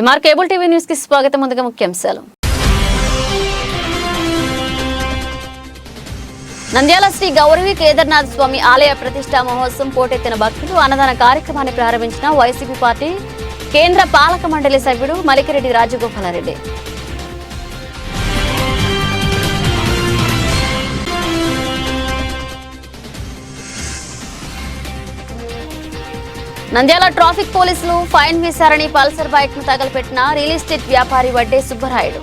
MR cable TV news కి స్వాగతం. ముందుగా ముఖ్యాంశాలు. నంద్యాల శ్రీ గౌరీ కేదార్నాథ్ స్వామి ఆలయ ప్రతిష్టా మహోత్సవం పోటెత్తిన భక్తులు అన్నదాన కార్యక్రమాన్ని ప్రారంభించిన వైసీపీ పార్టీ కేంద్ర పాలక మండలి సభ్యుడు మలికిరెడ్డి రాజగోపాలరెడ్డి. నంద్యాల ట్రాఫిక్ పోలీసులు ఫైన్ వేశారని పల్సర్ బైక్ ను తగలపెట్టిన రియల్ ఎస్టేట్ వ్యాపారి వడ్డే సుబ్బరాయుడు.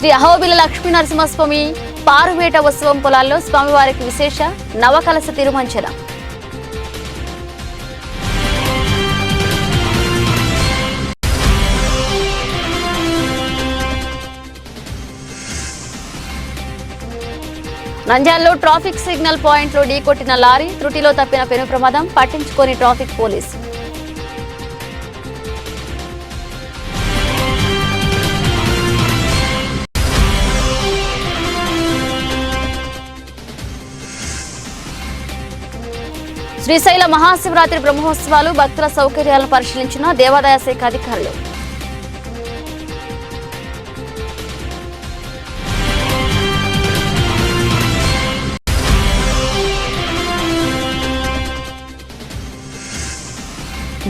శ్రీ అహోబిల లక్ష్మీ నరసింహస్వామి పారువేట ఉత్సవం పొలాల్లో స్వామివారికి విశేష నవకలశ తిరుమంచనం. నంద్యాలలో ట్రాఫిక్ సిగ్నల్ పాయింట్ లో ఢీకొట్టిన లారీ, త్రుటిలో తప్పిన పెను ప్రమాదం, పట్టించుకోని ట్రాఫిక్ పోలీసు. శ్రీశైల మహాశివరాత్రి బ్రహ్మోత్సవాలు, భక్తుల సౌకర్యాలను పరిశీలించిన దేవాదాయ శాఖ అధికారులు.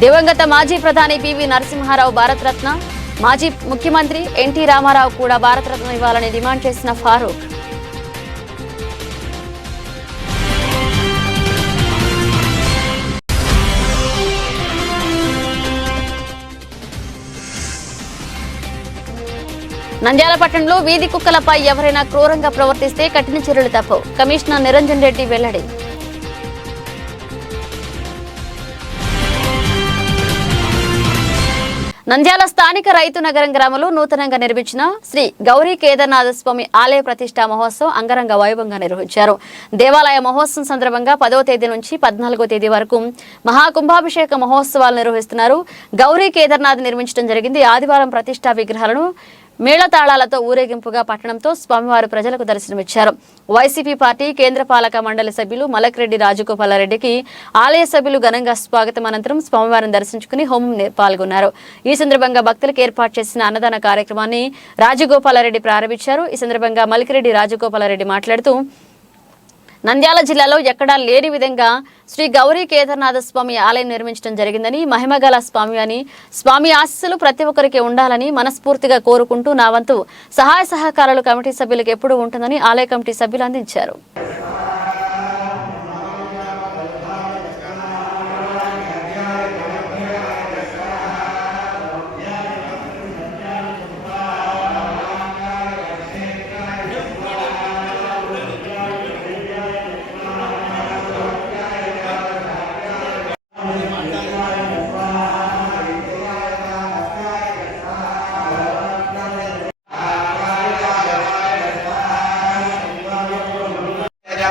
దివంగత మాజీ ప్రధాని పివి నరసింహారావు భారతరత్న, మాజీ ముఖ్యమంత్రి ఎన్టీ రామారావు కూడా భారతరత్న ఇవ్వాలని డిమాండ్ చేసిన ఫారూక్. నంద్యాల పట్టణంలో వీధి కుక్కలపై ఎవరైనా క్రూరంగా ప్రవర్తిస్తే కఠిన చర్యలు తప్పవు. కమిషనర్ నిరంజన్ రెడ్డి వెల్లడి. నంద్యాల స్థానిక రైతు నగరం గ్రామంలో నూతనంగా నిర్మించిన శ్రీ గౌరీ కేదార్నాథ స్వామి ఆలయ ప్రతిష్టా మహోత్సవం అంగరంగ వైభవంగా నిర్వహించారు. దేవాలయ మహోత్సవం సందర్భంగా 10వ తేదీ నుంచి 14వ తేదీ వరకు మహాకుంభాభిషేక మహోత్సవాలు నిర్వహిస్తున్నారు. గౌరీ కేదార్నాథ్ నిర్మించడం జరిగింది. ఆదివారం ప్రతిష్టా విగ్రహాలను మేళతాళాలతో ఊరేగింపుగా పట్టణంతో స్వామివారు ప్రజలకు దర్శనమిచ్చారు. వైసీపీ పార్టీ కేంద్ర పాలక మండలి సభ్యులు మలకిరెడ్డి రాజగోపాలరెడ్డికి ఆలయ సభ్యులు ఘనంగా స్వాగతం అనంతరం స్వామివారిని దర్శించుకుని హోమం పాల్గొన్నారు. ఈ సందర్భంగా భక్తులకు ఏర్పాటు చేసిన అన్నదాన కార్యక్రమాన్ని రాజగోపాలరెడ్డి ప్రారంభించారు. ఈ సందర్భంగా మలకిరెడ్డి రాజగోపాలరెడ్డి మాట్లాడుతూ, నంద్యాల జిల్లాలో ఎక్కడా లేని విధంగా శ్రీ గౌరీ కేదార్నాథ స్వామి ఆలయం నిర్మించడం జరిగిందని, మహిమగల స్వామి అని, స్వామి ఆశీస్సులు ప్రతి ఒక్కరికి ఉండాలని మనస్ఫూర్తిగా కోరుకుంటూ నా వంతు సహాయ సహకారాలు కమిటీ సభ్యులకు ఎప్పుడూ ఉంటుందని ఆలయ కమిటీ సభ్యులు అందించారు.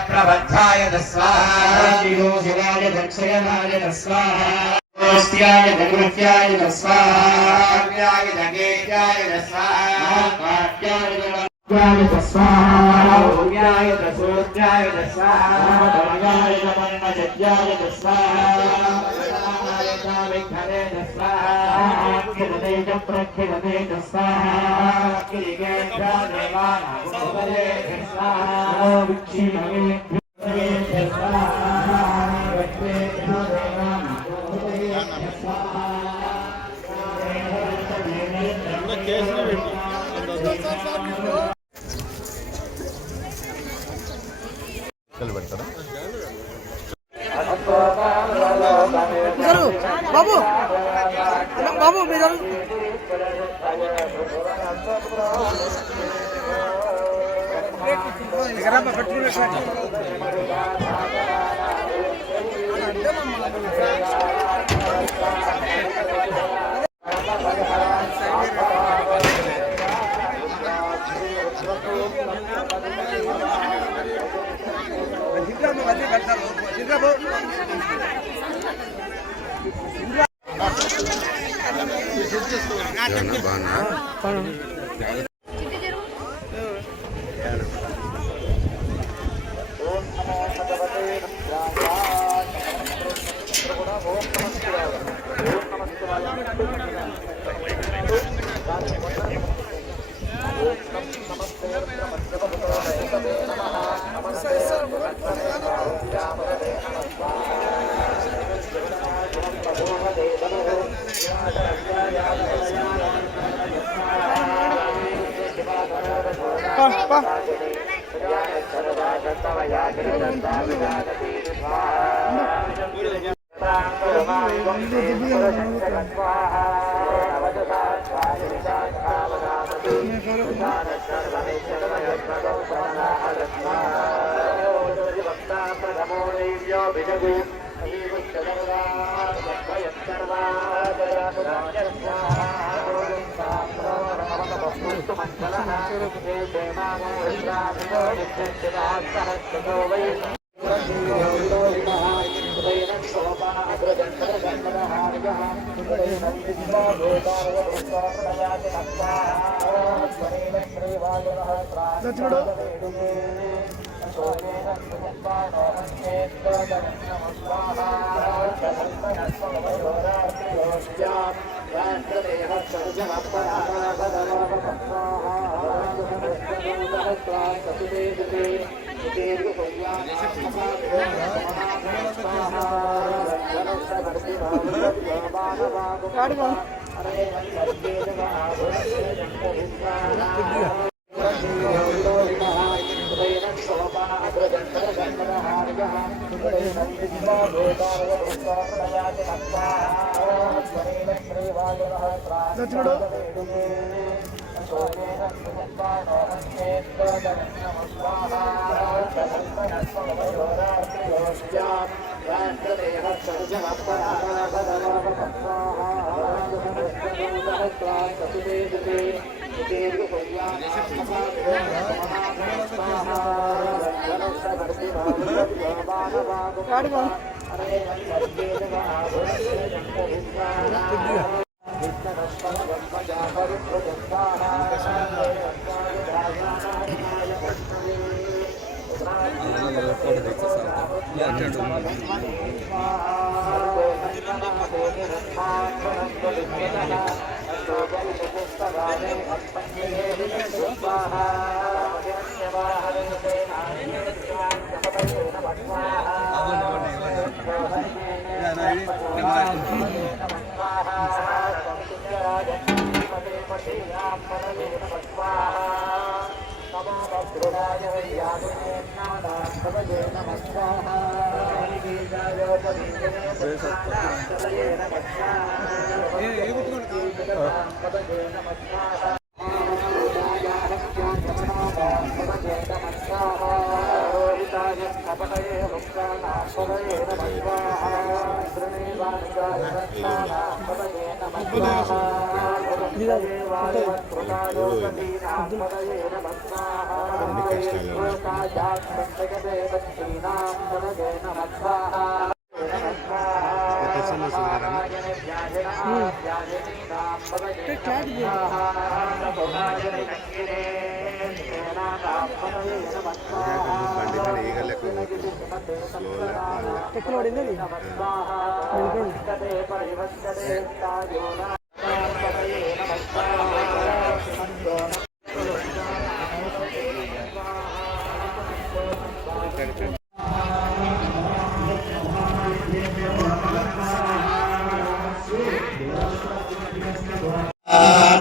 प्रबद्धाय स्वाहा शिरोशिराय दक्षयनाय स्वाहा ओस्त्याय दग्रत्याय स्वाहा व्याय दगेत्याय स्वाहा पाट्याय दग्रत्याय स्वाहा ओव्याय दसोत्याय स्वाहा भव्याय दमन्नजत्याय स्वाहा विघ्ने स्वाहा किरते च प्रखिरते स्वाहा किरिगेभ्यो देवानां स्वाहा विक्षिणे బాబు బాబు మీరు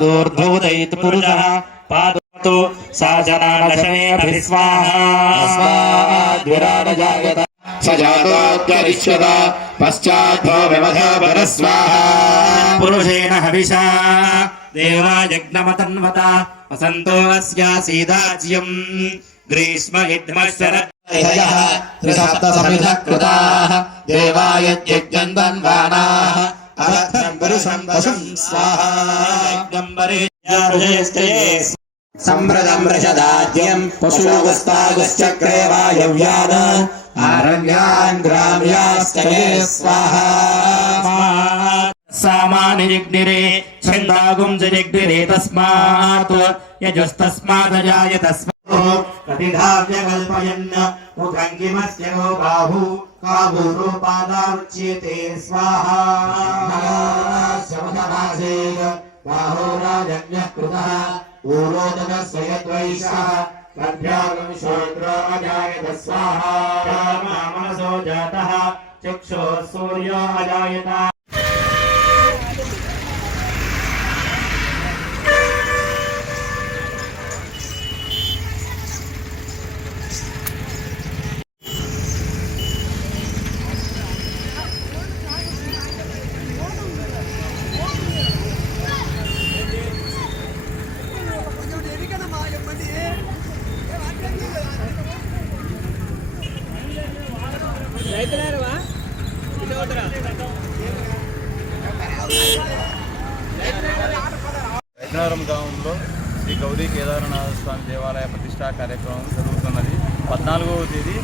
दूर्धोदयित पुरुषः पादो साजनानशमेऽभिस्वाहा सजातोऽत्यरिष्यत पश्चाद्धो व्यवधा परस्वाहा पुरुषेण हविषा देवायज्ञमतन्वता वसन्तो अस्यासीदाज्यम् ग्रीष्म इद्मश्चरः त्रिसप्तसमिधः कृताः देवायज्ञन्वन्वानाः अर्थं पुरुषं वशं स्वाहा सम्प्रदं वृषदाद्यं पशुगस्तागश्चक्रे वायव्यान् आरण्यान् ग्राम्यास्तये स्वाहा सामानि जिग्निरे छन्दागुं जिग्निरे तस्मात् यजुस्तस्मात् जाय तस्मात् प्रतिधाव्यकल्पयन् मुखं किमस्य नो बाहु काबूरोपादारुच्यते स्वाहा शमधमासेन बाहुराजन्यः कृतः ऊरोदकस्य यद्वैषः कभ्यागं शूद्रो अजायत स्वाहा मनसो जातः चक्षुः सूर्यो अजायत రైతనగరం గ్రామంలో శ్రీ గౌరీ కేదారనాథ స్వామి దేవాలయ ప్రతిష్టా కార్యక్రమం జరుగుతున్నది. 14వ తేదీ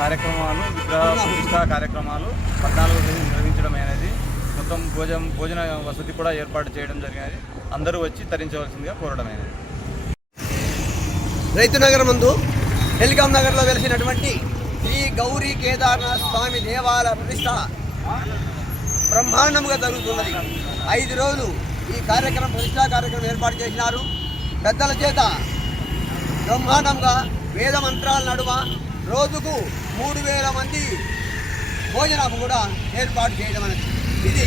కార్యక్రమాలు విగ్రహ ప్రతిష్టా కార్యక్రమాలు 14వ తేదీ నిర్వహించడమైనది. మొత్తం భోజన వసతి కూడా ఏర్పాటు చేయడం జరిగినది. అందరూ వచ్చి తరించవలసిందిగా కోరడమైనది. రైతునగర్ ముందు హెలికాం నగర్లో వెలిసినటువంటి శ్రీ గౌరీ కేదారనాథ స్వామి దేవాలయ ప్రతిష్ట బ్రహ్మాండంగా జరుగుతున్నది. 5 రోజులు ఈ ప్రతిష్టా కార్యక్రమం ఏర్పాటు చేసినారు. పెద్దల చేత బ్రహ్మాండంగా వేద మంత్రాల నడుమ రోజుకు 3000 మంది భోజనం కూడా ఏర్పాటు చేయడం అనేది ఇది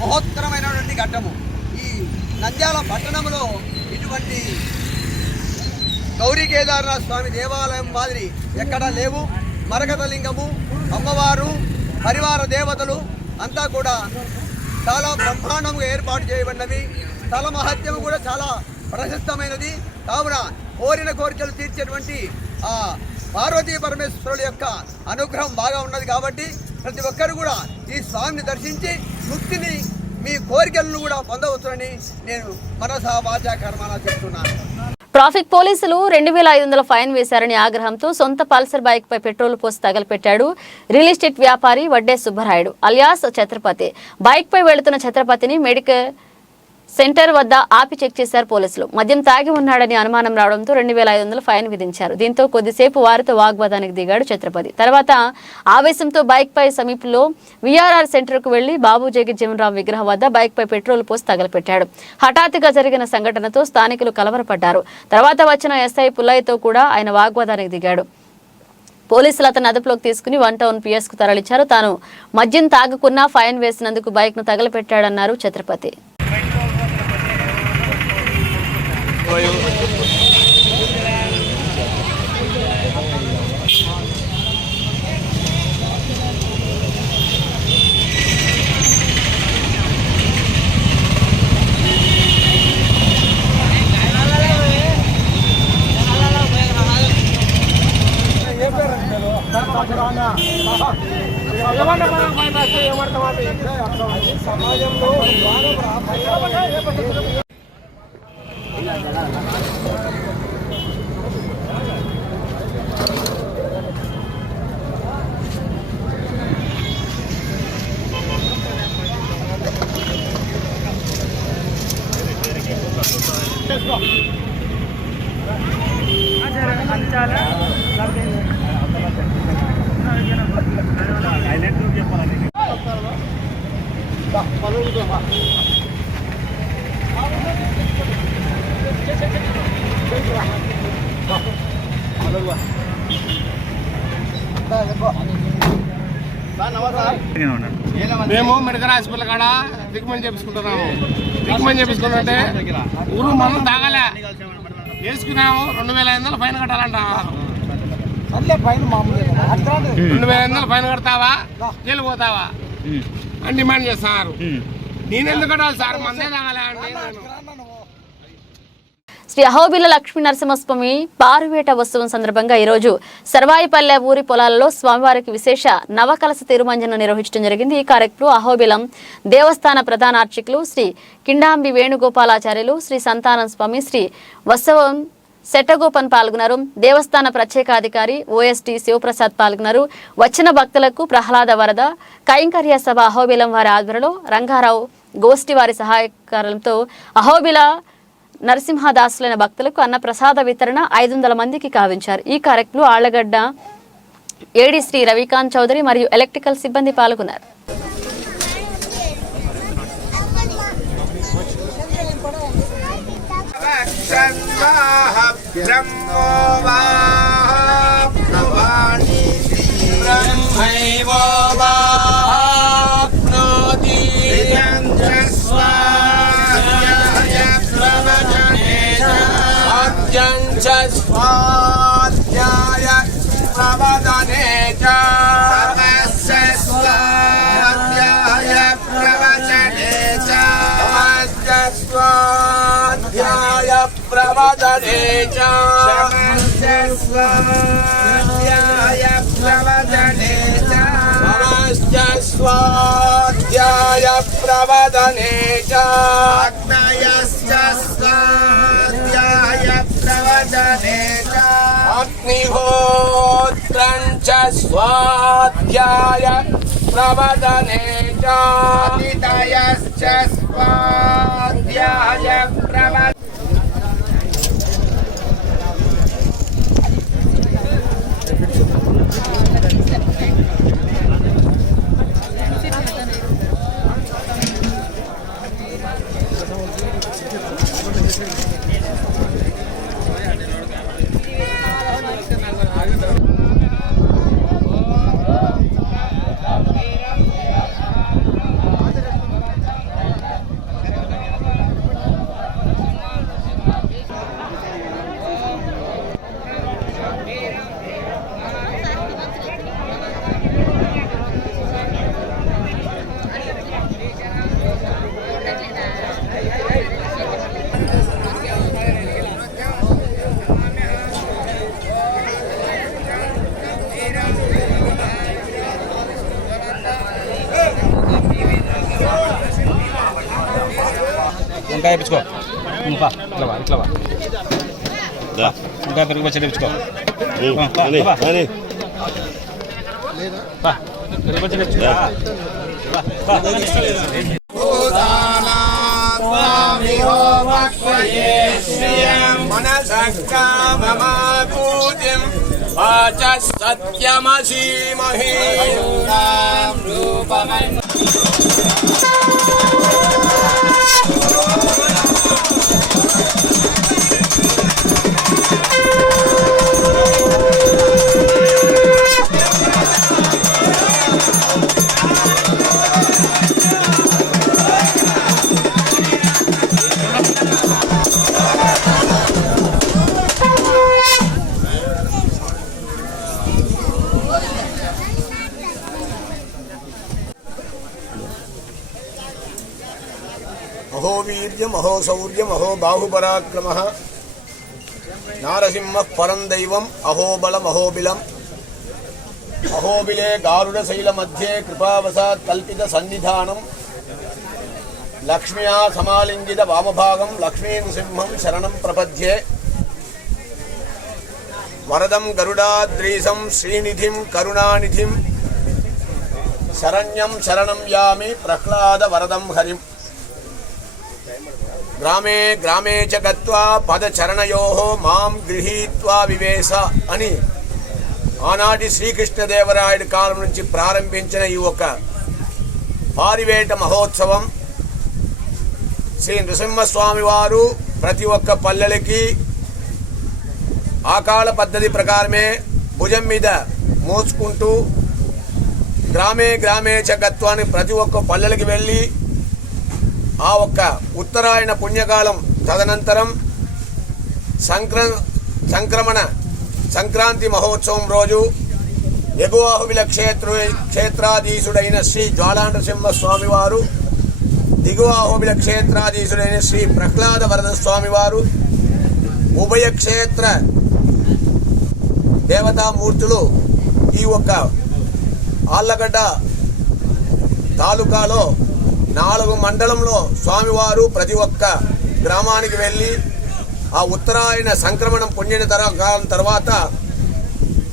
మహోత్తరమైనటువంటి ఘట్టము. ఈ నంద్యాల పట్టణంలో ఇటువంటి గౌరీ కేదారనాథ స్వామి దేవాలయం మాదిరి ఎక్కడా లేవు. మరకత లింగము, అమ్మవారు, పరివార దేవతలు అంతా కూడా చాలా బ్రహ్మాండంగా ఏర్పాటు చేయబడినవి. స్థల మహత్యం కూడా చాలా ప్రశస్తమైనది. కావున కోరిన కోరికలు తీర్చేటువంటి ఆ పార్వతీ పరమేశ్వరుల యొక్క అనుగ్రహం బాగా ఉన్నది. కాబట్టి ప్రతి ఒక్కరు కూడా ఈ స్వామిని దర్శించి ముక్తిని, మీ కోరికలను కూడా పొందవచ్చునని నేను మనసా వాచా కర్మలా చెప్తున్నాను. ట్రాఫిక్ పోలీసులు 2500 ఫైన్ వేశారని ఆగ్రహంతో సొంత పల్సర్ బైక్ పై పెట్రోల్ పోసి తగలపెట్టాడు రియల్ ఎస్టేట్ వ్యాపారి వడ్డే సుబ్బరాయుడు అలియాస్ ఛత్రపతి. బైక్ పై వెళుతున్న ఛత్రపతిని మెడికల్ సెంటర్ వద్ద ఆపి చెక్ చేశారు పోలీసులు. మద్యం తాగి ఉన్నాడని అనుమానం రావడంతో 2500 ఫైన్ విధించారు. దీంతో కొద్దిసేపు వారితో వాగ్వాదానికి దిగాడు ఛత్రపతి. తర్వాత ఆవేశంతో బైక్ పై సమీపంలో విఆర్ఆర్ సెంటర్ కు వెళ్లి బాబు జగజ్జీవనరావు విగ్రహం వద్ద బైక్ పై పెట్రోల్ పోసి తగలపెట్టాడు. హఠాత్తుగా జరిగిన సంఘటనతో స్థానికులు కలవరపడ్డారు. తర్వాత వచ్చిన ఎస్ఐ పుల్లయ్యతో కూడా ఆయన వాగ్వాదానికి దిగాడు. పోలీసులు అతను అదుపులోకి తీసుకుని 1 టౌన్ పిఎస్ కు తరలించారు. తాను మద్యం తాగకున్నా ఫైన్ వేసినందుకు బైక్ ను తగలపెట్టాడన్నారు ఛత్రపతి. సమాజంలో మేము మెడికల్ హాస్పిటల్ కాడ ట్రీట్మెంట్ చేపించుకుంటున్నాము. ట్రీట్మెంట్ చేపించుకుంటుంటే ఊరు మనం తాగలే వేసుకున్నాము. 2500 ఫైన్ కట్టాలంట. 2500 ఫైన్ కడతావా జైలు పోతావా అని డిమాండ్ చేస్తున్నారు. నేనెందుకు కట్టాలి సార్? మందే తాగలే అంటే శ్రీ అహోబిల లక్ష్మీ నరసింహస్వామి పారువేట ఉత్సవం సందర్భంగా ఈరోజు సర్వాయిపల్లె ఊరి పొలాలలో స్వామివారికి విశేష నవకలశ తిరుమంజనం నిర్వహించడం జరిగింది. ఈ కార్యక్రమంలో అహోబిలం దేవస్థాన ప్రధాన అర్చకులు శ్రీ కిండాంబి వేణుగోపాలాచార్యులు, శ్రీ సంతానం స్వామి, శ్రీ వత్సవం శెట్టగోపన్ పాల్గొన్నారు. దేవస్థాన ప్రత్యేకాధికారి ఓఎస్టీ శివప్రసాద్ పాల్గొన్నారు. వచ్చిన భక్తులకు ప్రహ్లాద వరద కైంకర్య సభ అహోబిలం వారి ఆధ్వర్యంలో రంగారావు గోష్ఠి వారి సహాయకారంతో అహోబిల నరసింహదాసులైన భక్తులకు అన్న ప్రసాద వితరణ 500 మందికి కావించారు. ఈ కార్యక్రమంలో ఆళ్లగడ్డ ఏడి శ్రీ రవికాంత్ చౌదరి మరియు ఎలక్ట్రికల్ సిబ్బంది పాల్గొన్నారు. స్వాధ్యాయ ప్రవదనే చ సమస్య స్వాధ్యాయ ప్రవచనే చ సమస్య స్వాధ్యాయ ప్రవదనే చ సమస్య స్వాధ్యాయ ప్రవదనే చ సమస్య స్వాధ్యాయ ప్రవదనే చ అగ్నయస్య స్వాధ్యాయ ప్రవదనే చ అగ్నిహోత్రం చ స్వాధ్యాయ ప్రవదనే చ అతిథయశ్చ స్వాధ్యాయ ప్రవదనే ఇంకా వేయించుకో ఇట్లా ఇంకా పెరుగు పచ్చడి వేయించుకో పెరుగు పచ్చడి సత్యమసీమహి అహో వీర్యం అహో శౌర్యం అహో బాహుపరాక్రమ నారసింహ పరం దైవం అహోబలం అహోబిలం అహోబిలే గారుడశైల మధ్యే కృపావసాత్ కల్పిత సన్నిధానం లక్ష్మ్యా సమాలింగిత వామభాగం లక్ష్మీ నృసింహం శరణం ప్రపద్యే వరదం గరుడాద్రీశం శ్రీనిధిం కరుణానిధిం శరణ్యం శరణం యామి ప్రహ్లాద వరదం హరిం గ్రామే గ్రామే చ గత్వా పదచరణయోః మాం గృహీత్వా వివేశ అని ఆనాటి శ్రీకృష్ణదేవరాయుడి కాలం నుంచి ప్రారంభించిన ఈ ఒక పారివేట మహోత్సవం శ్రీ నృసింహస్వామి వారు ప్రతి ఒక్క పల్లెలకి ఆకాల పద్ధతి ప్రకారమే భుజం మీద మోసుకుంటూ గ్రామే గ్రామే చ గత్వా అని ప్రతి ఒక్క పల్లెలకి వెళ్ళి ఆ ఒక్క ఉత్తరాయణ పుణ్యకాలం తదనంతరం సంక్రాంతి మహోత్సవం రోజు ఎగువాహుబిల క్షేత్రాధీశుడైన శ్రీ జ్వాలానరసింహ స్వామి వారు, దిగువాహుబిల క్షేత్రాధీశుడైన శ్రీ ప్రహ్లాద వరద స్వామి వారు, ఉభయ క్షేత్ర దేవతామూర్తులు ఈ ఒక్క ఆళ్లగడ్డ తాలూకాలో 4 మండలంలో స్వామివారు ప్రతి ఒక్క గ్రామానికి వెళ్ళి ఆ ఉత్తరాయణ సంక్రమణం పుణ్యన కాలం తర్వాత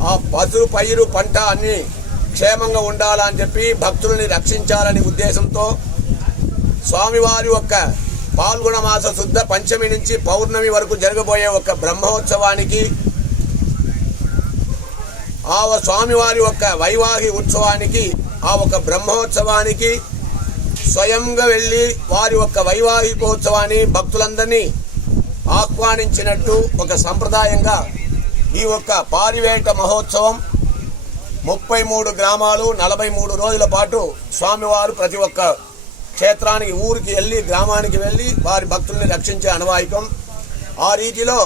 ఆ పసురు పైరు పంట అన్ని క్షేమంగా ఉండాలని చెప్పి భక్తులని రక్షించాలని ఉద్దేశంతో స్వామివారి యొక్క పాల్గొన మాస శుద్ధ పంచమి నుంచి పౌర్ణమి వరకు జరగబోయే ఒక బ్రహ్మోత్సవానికి, ఆ స్వామివారి యొక్క వైవాహిక ఉత్సవానికి, ఆ ఒక బ్రహ్మోత్సవానికి స్వయంగా వెళ్ళి వారి యొక్క వైవాహికోత్సవాన్ని భక్తులందరినీ ఆహ్వానించినట్టు ఒక సంప్రదాయంగా ఈ యొక్క పారివేట మహోత్సవం 33 గ్రామాలు 43 రోజుల పాటు స్వామివారు ప్రతి ఒక్క క్షేత్రానికి, ఊరికి వెళ్ళి, గ్రామానికి వెళ్ళి వారి భక్తుల్ని రక్షించే అనువాయికం. ఆ రీతిలో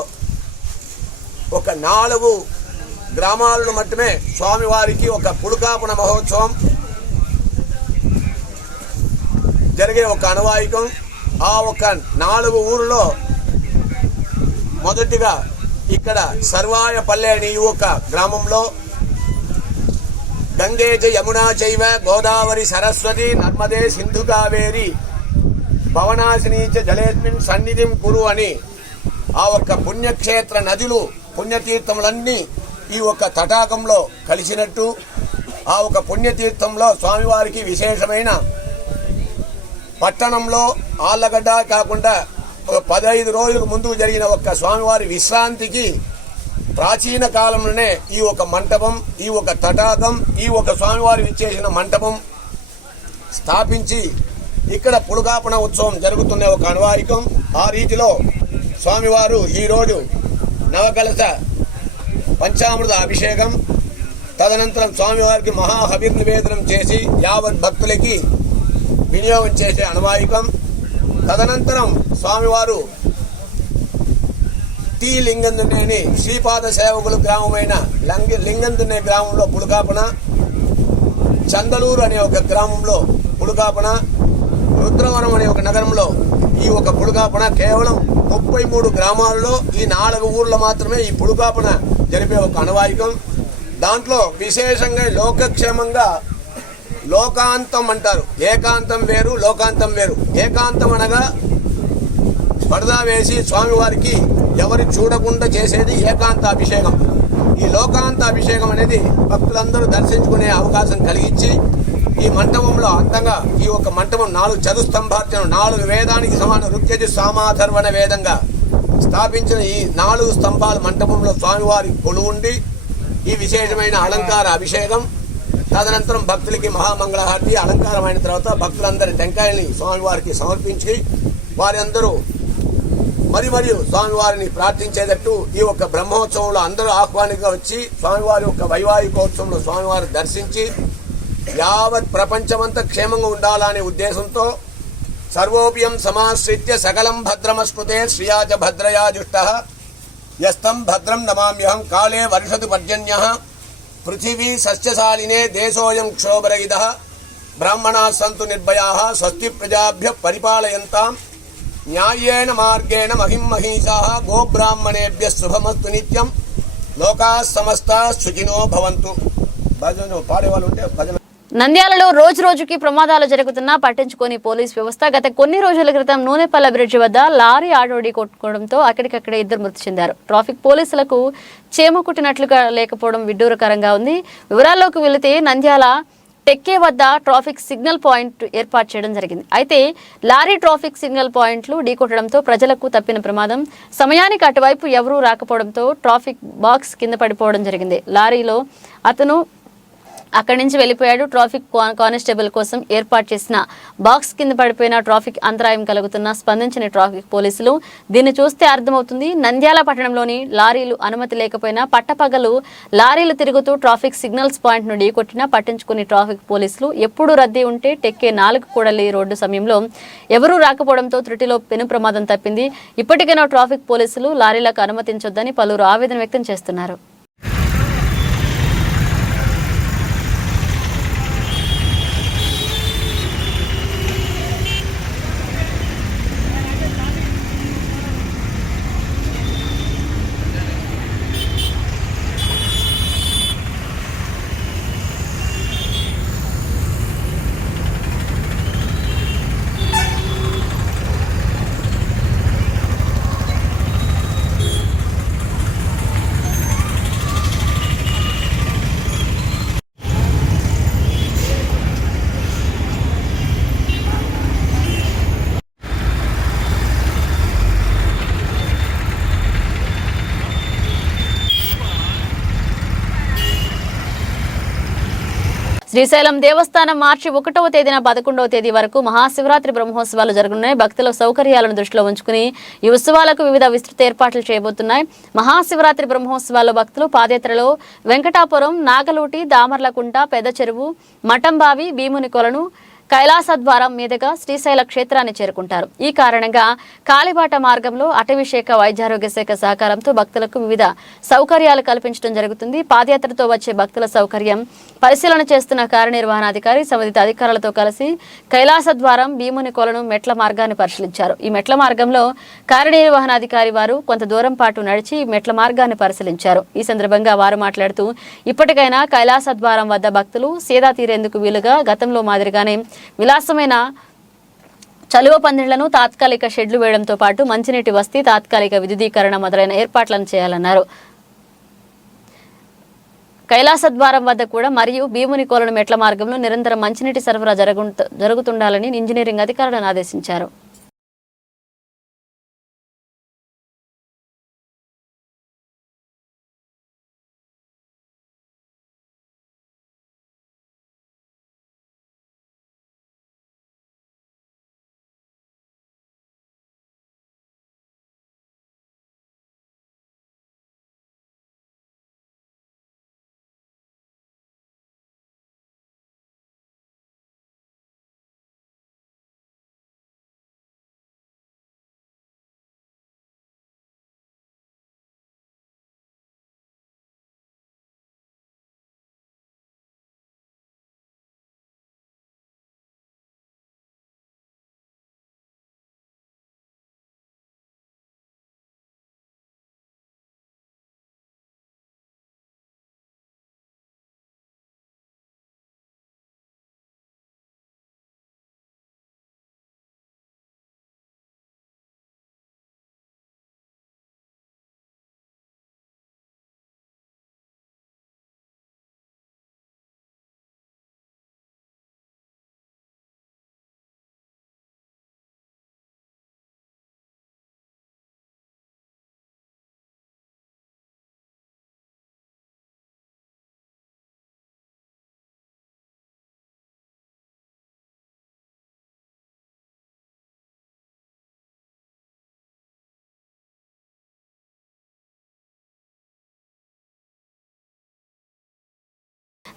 ఒక 4 గ్రామాలను మట్టుమే స్వామివారికి ఒక పుడుకాపన మహోత్సవం జరిగే ఒక అనువాయికం. ఆ ఒక 4 ఊర్లో మొదటిగా ఇక్కడ సర్వాయపల్లె అనే ఈ ఒక గ్రామంలో గంగే చ యమునా చైవ గోదావరి సరస్వతి నర్మదే సింధు కావేరి భవనాశిని చ జలేస్మిన్ సన్నిధిం కురు అని ఆ ఒక్క పుణ్యక్షేత్ర నదులు, పుణ్యతీర్థములన్నీ ఈ ఒక తటాకంలో కలిసినట్టు, ఆ ఒక పుణ్యతీర్థంలో స్వామివారికి విశేషమైన పట్టణంలో ఆళ్లగడ్డ కాకుండా ఒక 15 రోజులకు ముందు జరిగిన ఒక స్వామివారి విశ్రాంతికి ప్రాచీన కాలంలోనే ఈ ఒక మంటపం, ఈ ఒక తటాకం, ఈ ఒక స్వామివారి విచ్చేసిన మంటపం స్థాపించి ఇక్కడ పుడుకాపన ఉత్సవం జరుగుతున్న ఒక అనువాయికం. ఆ రీతిలో స్వామివారు ఈరోజు నవకలశ పంచామృత అభిషేకం, తదనంతరం స్వామివారికి మహాహవిర్ నివేదనం చేసి యావత్ భక్తులకి వినియోగం చేసే అనువాయికం. తదనంతరం స్వామివారు టీ లింగందునేని శ్రీపాద సేవకులు గ్రామమైన లింగందునే గ్రామంలో పుడుకాపన, చందలూరు అనే ఒక గ్రామంలో పుడుకాపన, రుద్రవరం అనే ఒక నగరంలో ఈ ఒక పుడుకాపన. కేవలం 33 గ్రామాల్లో ఈ 4 ఊర్లో మాత్రమే ఈ పుడుకాపన జరిపే ఒక అనువాయికం. దాంట్లో విశేషంగా లోకక్షేమంగా లోకాంతం అంటారు. ఏకాంతం వేరు, లోకాంతం వేరు. ఏకాంతం అనగా పరదా వేసి స్వామివారికి ఎవరి చూడకుండా చేసేది ఏకాంత అభిషేకం. ఈ లోకాంత అభిషేకం అనేది భక్తులందరూ దర్శించుకునే అవకాశం కలిగించి ఈ మంటపంలో అందంగా ఈ ఒక మంటపం 4 చతుస్తంభార్చన, 4 వేదానికి సమాన ఋగ్యజు సామాధర్వణ వేదంగా స్థాపించిన ఈ 4 స్తంభాల మంటపంలో స్వామివారి కొలువుండి ఈ విశేషమైన అలంకార అభిషేకం. తదనంతరం భక్తులకి మహామంగళహారతి అలంకారమైన తర్వాత భక్తులందరి టెంకాయల్ని స్వామివారికి సమర్పించి వారి అందరూ మరియు స్వామివారిని ప్రార్థించేటట్టు ఈ యొక్క బ్రహ్మోత్సవంలో అందరూ ఆహ్వానిగా వచ్చి స్వామివారి యొక్క వైవాహికోత్సవంలో స్వామివారి దర్శించి యావత్ ప్రపంచమంతా క్షేమంగా ఉండాలనే ఉద్దేశంతో సర్వోపియం సమాశ్రిత్య సకలం భద్రమస్మృతే శ్రియాచ భద్రయా జుష్టః యస్తం భద్రం నమామ్యహం కాళే వర్షతు పర్జన్యః పృథివీ సస్యశాలినే దేశోయం క్షోభరహితః బ్రాహ్మణాः సంతు నిర్భయాः స్వస్తి ప్రజాభ్యః పరిపాలయంతాం న్యాయేన మార్గేణ మహిం మహీషాః గోబ్రాహ్మణేభ్యः శుభమస్తు నిత్యం లోకాः సమస్తాः సుఖినో భవంతు. భజన పాడేవాళ్ళు ఉంటే భజన. నంద్యాలలో రోజుకి ప్రమాదాలు జరుగుతున్నా పట్టించుకోని పోలీస్ వ్యవస్థ. గత కొన్ని రోజుల క్రితం నూనెపల్ల బ్రిడ్జి వద్ద లారీ ఆటోడి కొట్టుకోవడంతో అక్కడికక్కడే 2 మృతి చెందారు. ట్రాఫిక్ పోలీసులకు చేమ కుట్టినట్లుగా లేకపోవడం విడ్డూరకరంగా ఉంది. వివరాల్లోకి వెళితే నంద్యాల టెక్కే వద్ద ట్రాఫిక్ సిగ్నల్ పాయింట్ ఏర్పాటు చేయడం జరిగింది. అయితే లారీ ట్రాఫిక్ సిగ్నల్ పాయింట్లు ఢీకొట్టడంతో ప్రజలకు తప్పిన ప్రమాదం. సమయానికి అటువైపు ఎవరూ రాకపోవడంతో ట్రాఫిక్ బాక్స్ కింద పడిపోవడం జరిగింది. లారీలో అతను అక్కడి నుంచి వెళ్ళిపోయాడు. ట్రాఫిక్ కానిస్టేబుల్ కోసం ఏర్పాటు చేసిన బాక్స్ కింద పడిపోయిన ట్రాఫిక్ అంతరాయం కలుగుతున్న స్పందించిన ట్రాఫిక్ పోలీసులు. దీన్ని చూస్తే అర్థమవుతుంది, నంద్యాల పట్టణంలోని లారీలు అనుమతి లేకపోయినా పట్టపగలు లారీలు తిరుగుతూ ట్రాఫిక్ సిగ్నల్స్ పాయింట్ను ఢీకొట్టినా పట్టించుకుని ట్రాఫిక్ పోలీసులు. ఎప్పుడు రద్దీ ఉంటే టెక్కే 4 కూడలి రోడ్డు సమయంలో ఎవరూ రాకపోవడంతో త్రుటిలో పెను ప్రమాదం తప్పింది. ఇప్పటికైనా ట్రాఫిక్ పోలీసులు లారీలకు అనుమతించొద్దని పలువురు ఆవేదన వ్యక్తం చేస్తున్నారు. శ్రీశైలం దేవస్థానం మార్చి 1వ తేదీన 11వ తేదీ వరకు మహాశివరాత్రి బ్రహ్మోత్సవాలు జరగనున్నాయి. భక్తుల సౌకర్యాలను దృష్టిలో ఉంచుకుని ఈ ఉత్సవాలకు వివిధ విస్తృత ఏర్పాట్లు చేయబోతున్నాయి. మహాశివరాత్రి బ్రహ్మోత్సవాల్లో భక్తులు పాదయాత్రలో వెంకటాపురం, నాగలూటి, దామర్లకుంట, పెద్ద చెరువు, మఠంబావి, భీముని కొలను, కైలాసద్వారం మీదుగా శ్రీశైల క్షేత్రాన్ని చేరుకుంటారు. ఈ కారణంగా కాలిబాట మార్గంలో అటవీశాఖ, వైద్యారోగ్య శాఖ సహకారంతో భక్తులకు వివిధ సౌకర్యాలు కల్పించడం జరుగుతుంది. పాదయాత్రతో వచ్చే భక్తుల సౌకర్యం పరిశీలన చేస్తున్న కార్యనిర్వహణాధికారి సంబంధిత అధికారులతో కలిసి కైలాసద్వారం, భీముని కొలను మెట్ల మార్గాన్ని పరిశీలించారు. ఈ మెట్ల మార్గంలో కార్యనిర్వహణాధికారి వారు కొంత దూరం పాటు నడిచి మెట్ల మార్గాన్ని పరిశీలించారు. ఈ సందర్భంగా వారు మాట్లాడుతూ ఇప్పటికైనా కైలాసద్వారం వద్ద భక్తులు సేద తీరేందుకు వీలుగా గతంలో మాదిరిగానే విలాసమైన చలువ పందిళ్లను, తాత్కాలిక షెడ్లు వేయడంతో పాటు మంచినీటి వసతి, తాత్కాలిక విద్యుదీకరణ మొదలైన ఏర్పాట్లను చేయాలన్నారు. కైలాసద్వారం వద్ద కూడా మరియు భీముని కొలను మెట్ల మార్గంలో నిరంతరం మంచినీటి సరఫరా జరుగుతుండాలని ఇంజనీరింగ్ అధికారులను ఆదేశించారు.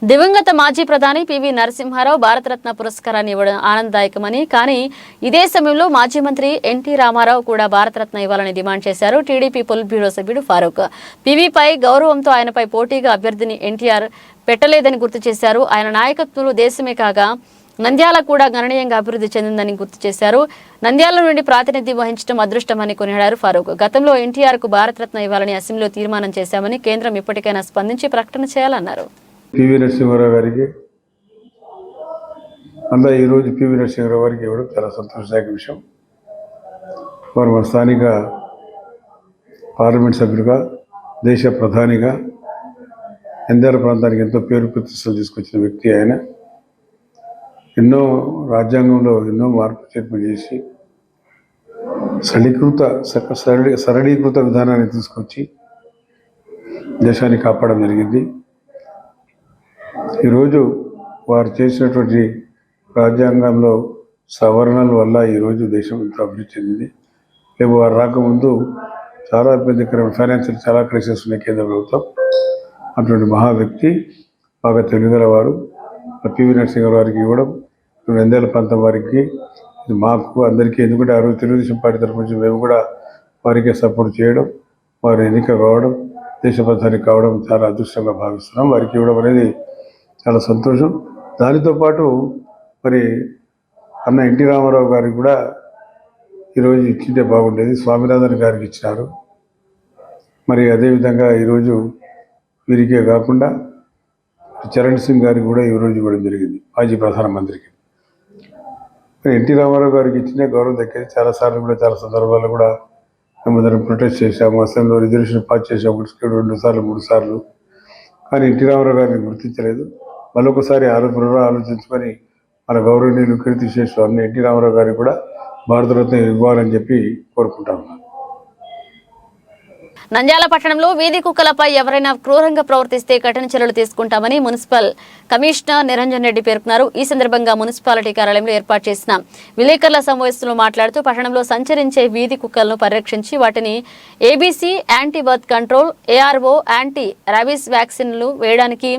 దివంగత మాజీ ప్రధాని పివి నరసింహారావు భారతరత్న పురస్కారాన్ని ఇవ్వడం ఆనందదాయకమని, కానీ ఇదే సమయంలో మాజీ మంత్రి ఎన్టీ రామారావు కూడా భారతరత్న ఇవ్వాలని డిమాండ్ చేశారు టీడీపీ పొలిట్ బ్యూరో సభ్యుడు ఫారూక్. పివిపై గౌరవంతో ఆయనపై పోటీగా అభ్యర్థిని ఎన్టీఆర్ పెట్టలేదని గుర్తు చేశారు. ఆయన నాయకత్వంలో దేశమే కాగా నంద్యాల కూడా గణనీయంగా అభివృద్ధి చెందిందని గుర్తు చేశారు. నంద్యాల నుండి ప్రాతినిధ్యం వహించడం అదృష్టమని కొనియాడారు ఫారూక్. గతంలో ఎన్టీఆర్కు భారతరత్న ఇవ్వాలని అసెంబ్లీలో తీర్మానం చేశామని, కేంద్రం ఇప్పటికైనా స్పందించి ప్రకటన చేయాలన్నారు. పివి నరసింహారావు గారికి అందులో ఈరోజు పివి నరసింహారావు గారికి ఇవ్వడం చాలా సంతోషదాయక విషయం. వారు మన స్థానిక పార్లమెంట్ సభ్యులుగా, దేశ ప్రధానిగా నంద్యాల ప్రాంతానికి ఎంతో పేరు ప్రతిష్టలు తీసుకొచ్చిన వ్యక్తి ఆయన. ఎన్నో రాజ్యాంగంలో ఎన్నో మార్పు చేర్పు చేసి సరళీకృత విధానాన్ని తీసుకొచ్చి దేశాన్ని కాపాడడం జరిగింది. ఈరోజు వారు చేసినటువంటి రాజ్యాంగంలో సవరణల వల్ల ఈరోజు దేశం ఎంతో అభివృద్ధి చెందింది. రేపు వారు రాకముందు చాలా ఇబ్బందికరమైన ఫైనాన్షియల్ చాలా క్రైసిస్ ఉన్నాయి కేంద్ర ప్రభుత్వం. అటువంటి మహా వ్యక్తి, బాగా తెలివిగల వారు పివి నరసింహారావు గారికి ఇవ్వడం, నంద్యాల ప్రాంతం వారికి, ఇది మాకు అందరికీ, ఎందుకంటే ఆ రోజు తెలుగుదేశం పార్టీ తరఫు నుంచి మేము కూడా వారికి సపోర్ట్ చేయడం, వారు ఎన్నిక కావడం, దేశ ప్రధాని కావడం చాలా అదృష్టంగా భావిస్తున్నాం. వారికి ఇవ్వడం అనేది చాలా సంతోషం. దానితో పాటు మరి అన్న ఎన్టీ రామారావు గారికి కూడా ఈరోజు ఇచ్చింటే బాగుండేది. స్వామినాథన్ గారికి ఇచ్చినారు. మరి అదేవిధంగా ఈరోజు వీరికే కాకుండా చరణ్ సింగ్ గారికి కూడా ఈరోజు ఇవ్వడం జరిగింది, మాజీ ప్రధానమంత్రికి. ఎన్టీ రామారావు గారికి ఇచ్చిన గౌరవం దక్కేది. చాలాసార్లు కూడా చాలా సందర్భాల్లో కూడా మేమందరం ప్రొటెస్ట్ చేశాము, అసెంబ్లీలో రిజర్వేషన్ పాస్ చేసాము 2 సార్లు 3 సార్లు. కానీ ఎన్టీ రామారావు గారిని గుర్తించలేదు. మరొకసారి ఆలోచించుకొని మన గౌరవనీయులు కీర్తి శేషు అన్న ఎన్టీ రామారావు గారికి కూడా భారతరత్న ఇవ్వాలని చెప్పి కోరుకుంటాము. నంద్యాల పట్టణంలో వీధి కుక్కలపై ఎవరైనా క్రూరంగా ప్రవర్తిస్తే కఠిన చర్యలు తీసుకుంటామని మున్సిపల్ కమిషనర్ నిరంజన్ రెడ్డి పేర్కొన్నారు. ఈ సందర్భంగా మున్సిపాలిటీ కార్యాలయంలో ఏర్పాటు చేసిన విలేకరుల సమావేశంలో మాట్లాడుతూ పట్టణంలో సంచరించే వీధి కుక్కలను పరిరక్షించి వాటిని ABC anti birth control, ARO anti rabies వ్యాక్సిన్లు వేయడానికి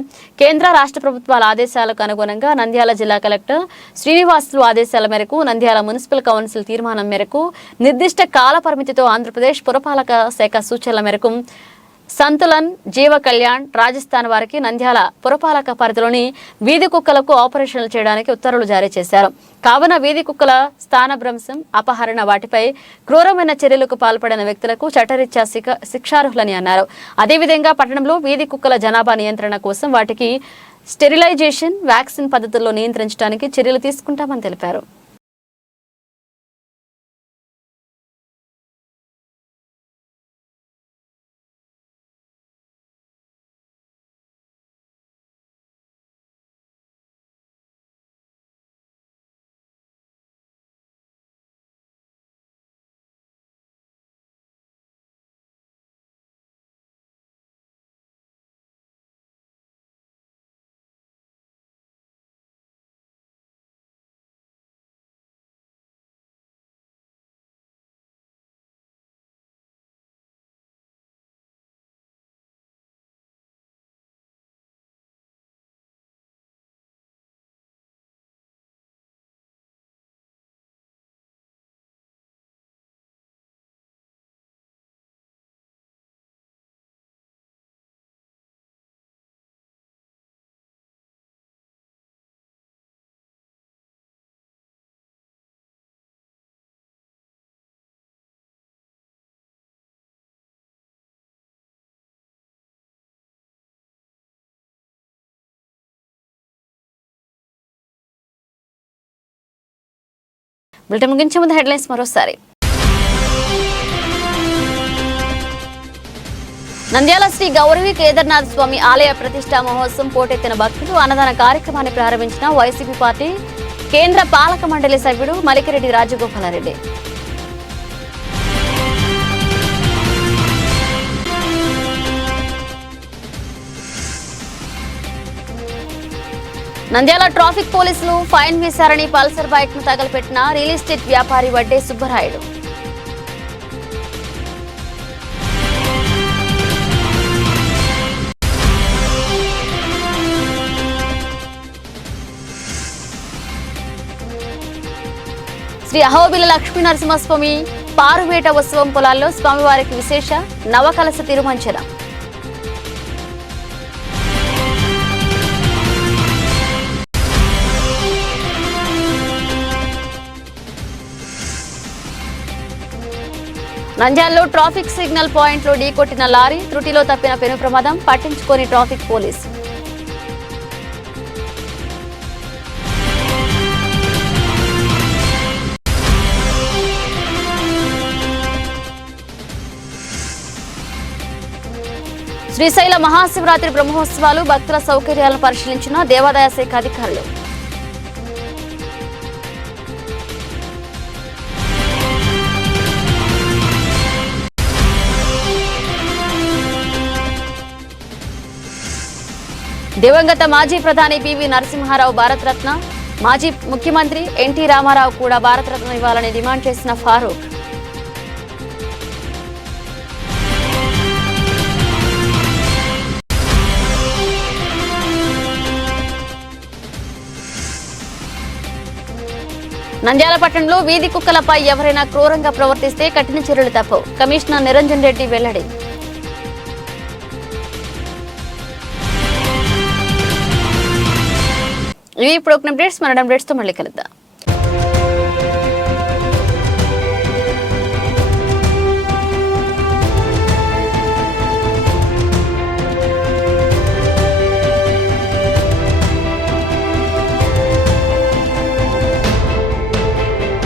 కేంద్ర రాష్ట్ర ప్రభుత్వాల ఆదేశాలకు అనుగుణంగా నంద్యాల జిల్లా కలెక్టర్ శ్రీనివాసులు ఆదేశాల మేరకు నంద్యాల మున్సిపల్ కౌన్సిల్ తీర్మానం మేరకు నిర్దిష్ట కాల పరిమితితో ఆంధ్రప్రదేశ్ పురపాలక శాఖ సూచనల మేరకు సంతులన్, జీవ కళ్యాణ్, రాజస్థాన్ వారికి నంద్యాల పురపాలక పరిధిలోని వీధి కుక్కలకు ఆపరేషన్లు చేయడానికి ఉత్తర్వులు జారీ చేశారు. కావున వీధి కుక్కల స్థానభ్రంశం, అపహరణ, వాటిపై క్రూరమైన చర్యలకు పాల్పడిన వ్యక్తులకు చట్టరీత్యా శిక్షార్హులని అన్నారు. అదేవిధంగా పట్టణంలో వీధి కుక్కల జనాభా నియంత్రణ కోసం వాటికి స్టెరిలైజేషన్, వ్యాక్సిన్ పద్ధతుల్లో నియంత్రించడానికి చర్యలు తీసుకుంటామని తెలిపారు. బులెటిన్ ముగించే ముందు హెడ్లైన్స్ మరోసారి. నంద్యాల శ్రీ గౌరీ కేదార్నాథ్ స్వామి ఆలయ ప్రతిష్టా మహోత్సవం పోటెత్తిన భక్తులు అన్నదాన కార్యక్రమాన్ని ప్రారంభించిన వైసీపీ పార్టీ కేంద్ర పాలక మండలి సభ్యుడు మలికిరెడ్డి రాజగోపాలరెడ్డి. నంద్యాల ట్రాఫిక్ పోలీసులు ఫైన్ వేశారని పల్సర్ బైక్ ను తగలపెట్టిన రియల్ ఎస్టేట్ వ్యాపారి వడ్డే సుబ్బరాయుడు. శ్రీ అహోబిల లక్ష్మీ నరసింహస్వామి పారువేట ఉత్సవం పొలాల్లో స్వామివారికి విశేష నవకలశ తిరుమంచన. నంద్యాలలో ట్రాఫిక్ సిగ్నల్ పాయింట్లో ఢీకొట్టిన లారీ, త్రుటిలో తప్పిన పెను ప్రమాదం, పట్టించుకోని ట్రాఫిక్ పోలీసు. శ్రీశైల మహాశివరాత్రి బ్రహ్మోత్సవాలు, భక్తుల సౌకర్యాలను పరిశీలించిన దేవాదాయ శాఖ అధికారులు. దివంగత మాజీ ప్రధాని పివి నరసింహారావు భారతరత్న, మాజీ ముఖ్యమంత్రి ఎన్టీ రామారావు కూడా భారతరత్న ఇవ్వాలని డిమాండ్ చేసిన ఫారూక్. నంద్యాల పట్టణంలో వీధి కుక్కలపై ఎవరైనా క్రూరంగా ప్రవర్తిస్తే కఠిన చర్యలు తప్పవు. కమిషనర్ నిరంజన్ రెడ్డి వెల్లడి. ఇవి ఇప్పుడు అప్డేట్స్. మన అప్డేట్స్ తో మళ్ళీ కలుద్దాం.